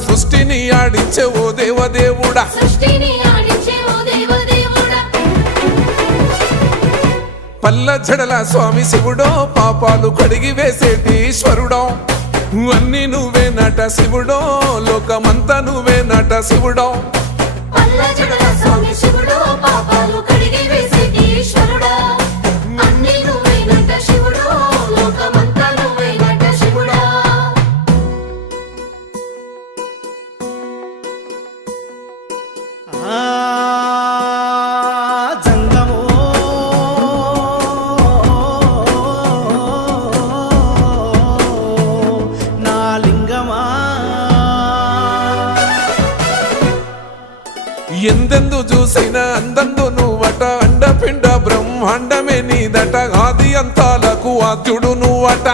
సృష్టిని ఆడించే ఓ దేవదేవుడా పల్ల జడల స్వామి శివుడో పాపాలు కడిగి వేసేటి ఈశ్వరుడో అన్ని నువ్వే నట శివుడో లోకమంతా నువ్వే నట శివుడో పల్ల జడల స్వామి శివుడో పాపాలు కడిగి వేసేటి ఈశ్వరుడా అన్ని నువ్వే నట శివుడో లోకమంతా నువ్వే నట శివుడా జంగమో నా లింగమా ఎందెందు చూసిన అందందు నువ్వట అండపిండ బ్రహ్మాండమే నీదట ఆది అంతాలకు ఆద్యుడు నువ్వట